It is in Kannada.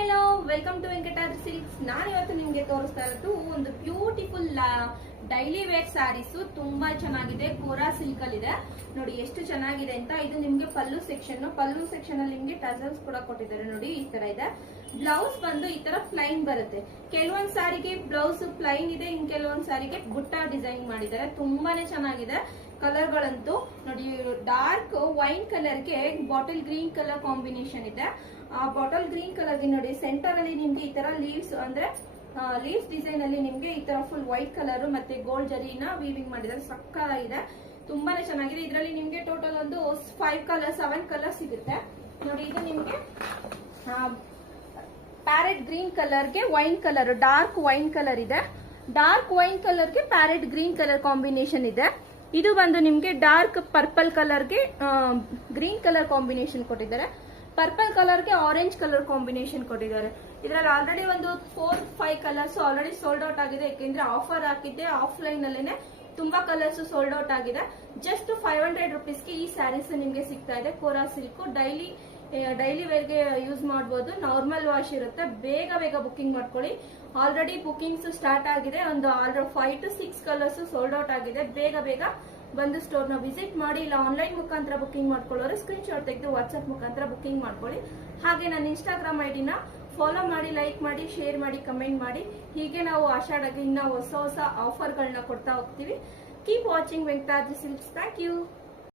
Hello welcome to Venkatadri Silks. ನಾನು ಇವತ್ತು ನಿಮ್ಗೆ ತೋರಿಸ್ತಾ ಇರೋದು ಒಂದು ಬ್ಯೂಟಿಫುಲ್ ಡೈಲಿ ವೇರ್ ಸ್ಯಾರೀಸ್. ತುಂಬಾ ಚೆನ್ನಾಗಿದೆ, ಕೋರಾ ಸಿಲ್ಕ್ ಅಲ್ಲಿ ಇದೆ. ನೋಡಿ ಎಷ್ಟು ಚೆನ್ನಾಗಿದೆ ಅಂತ. ಇದು ನಿಮ್ಗೆ ಪಲ್ಲು ಸೆಕ್ಷನ್ ಅಲ್ಲಿ ನಿಮ್ಗೆ ಟಸಲ್ಸ್ ಕೂಡ ಕೊಟ್ಟಿದ್ದಾರೆ. ನೋಡಿ ಈ ತರ ಇದೆ. ಬ್ಲೌಸ್ ಬಂದು ಈ ತರ ಪ್ಲೈನ್ ಬರುತ್ತೆ. ಕೆಲವೊಂದ್ ಸಾರಿಗೆ ಬ್ಲೌಸ್ ಪ್ಲೈನ್ ಇದೆ, ಇನ್ ಕೆಲವೊಂದ್ ಸಾರಿಗೆ ಬುಟ್ಟ ಡಿಸೈನ್ ಮಾಡಿದ್ದಾರೆ. ತುಂಬಾನೇ ಚೆನ್ನಾಗಿದೆ. ಕಲರ್ ಗಳಂತೂ ನೋಡಿ, ಡಾರ್ಕ್ ವೈನ್ ಕಲರ್ ಗೆ ಬಾಟಲ್ ಗ್ರೀನ್ ಕಲರ್ ಕಾಂಬಿನೇಷನ್ ಇದೆ. ಆ ಬಾಟಲ್ ಗ್ರೀನ್ ಕಲರ್ ಗೆ ನೋಡಿ ಸೆಂಟರ್ ಅಲ್ಲಿ ನಿಮ್ಗೆ ಈ ತರ ಲೀವ್ಸ್ ಅಂದ್ರೆ ಲೀವ್ಸ್ ಡಿಸೈನ್ ಅಲ್ಲಿ ನಿಮ್ಗೆ ಈ ತರ ಫುಲ್ ವೈಟ್ ಕಲರ್ ಮತ್ತೆ ಗೋಲ್ಡ್ ಜರಿನ ವೀವಿಂಗ್ ಮಾಡಿದ್ದಾರೆ. ಸಕ್ಕತ್ತಾಗಿದೆ, ತುಂಬಾನೇ ಚೆನ್ನಾಗಿದೆ. ಇದರಲ್ಲಿ ನಿಮ್ಗೆ ಟೋಟಲ್ ಒಂದು 7 ಕಲರ್ ಸಿಗುತ್ತೆ. ನೋಡಿ ಇದು ನಿಮ್ಗೆ ಪ್ಯಾರೆಟ್ ಗ್ರೀನ್ ಕಲರ್ಗೆ wine colour, dark wine colour ಇದೆ. ಡಾರ್ಕ್ ವೈನ್ ಕಲರ್ಗೆ ಪ್ಯಾರೆಟ್ ಗ್ರೀನ್ ಕಲರ್ ಕಾಂಬಿನೇಷನ್ ಇದೆ. ಇದು ಬಂದು ನಿಮ್ಗೆ ಡಾರ್ಕ್ ಪರ್ಪಲ್ ಕಲರ್ಗೆ ಗ್ರೀನ್ ಕಲರ್ ಕಾಂಬಿನೇಷನ್ ಕೊಟ್ಟಿದ್ದಾರೆ. ಪರ್ಪಲ್ ಕಲರ್ಗೆ ಆರೆಂಜ್ ಕಲರ್ ಕಾಂಬಿನೇಷನ್ ಕೊಟ್ಟಿದ್ದಾರೆ. ಇದರಲ್ಲಿ ಆಲ್ರೆಡಿ ಒಂದು 4-5 ಕಲರ್ಸ್ ಆಲ್ರೆಡಿ ಸೋಲ್ಡ್ ಔಟ್ ಆಗಿದೆ. ಯಾಕೆಂದ್ರೆ ಆಫರ್ ಹಾಕಿದ್ದೆ, ಆಫ್ಲೈನ್ ಅಲ್ಲೇನೆ ತುಂಬಾ ಕಲರ್ಸ್ ಸೋಲ್ಡ್ ಔಟ್ ಆಗಿದೆ. ಜಸ್ಟ್ 500 ರುಪೀಸ್ಗೆ ಈ ಸ್ಯಾರೀಸ್ ನಿಮ್ಗೆ ಸಿಗ್ತಾ ಇದೆ. ಕೋರಾ ಸಿಲ್ಕ್ ಡೈಲಿ ವೇರ್ಗೆ ಯೂಸ್ ಮಾಡಬಹುದು. ನಾರ್ಮಲ್ ವಾಶ್ ಇರುತ್ತೆ. ಬೇಗ ಬುಕಿಂಗ್ ಮಾಡ್ಕೊಳ್ಳಿ. ಆಲ್ರೆಡಿ ಬುಕಿಂಗ್ಸ್ ಸ್ಟಾರ್ಟ್ ಆಗಿದೆ. ಒಂದು 5 to 6 ಕಲರ್ಸ್ ಸೋಲ್ಡ್ ಔಟ್ ಆಗಿದೆ. ಬೇಗ ಬಂದು ಸ್ಟೋರ್ ನ ವಿಸಿಟ್ ಮಾಡಿ. ಇಲ್ಲ ಆನ್ಲೈನ್ ಮುಖಾಂತರ ಬುಕಿಂಗ್ ಮಾಡ್ಕೊಳ್ಳೋರು ಸ್ಕ್ರೀನ್ ಶಾಟ್ ತೆಗೆದು ವಾಟ್ಸ್ಆಪ್ ಮುಖಾಂತರ ಬುಕಿಂಗ್ ಮಾಡ್ಕೊಳ್ಳಿ. ಹಾಗೆ ನನ್ನ ಇನ್ಸ್ಟಾಗ್ರಾಮ್ ಐಡಿನ ಫಾಲೋ ಮಾಡಿ, ಲೈಕ್ ಮಾಡಿ, ಶೇರ್ ಮಾಡಿ, ಕಮೆಂಟ್ ಮಾಡಿ. ಹೀಗೆ ನಾವು ಆಷಾಢಕ್ಕೆ ಇನ್ನ ಹೊಸ ಆಫರ್ಗಳನ್ನ ಕೊಡ್ತಾ ಹೋಗ್ತೀವಿ. Keep watching Venkatadri Silks. Thank you.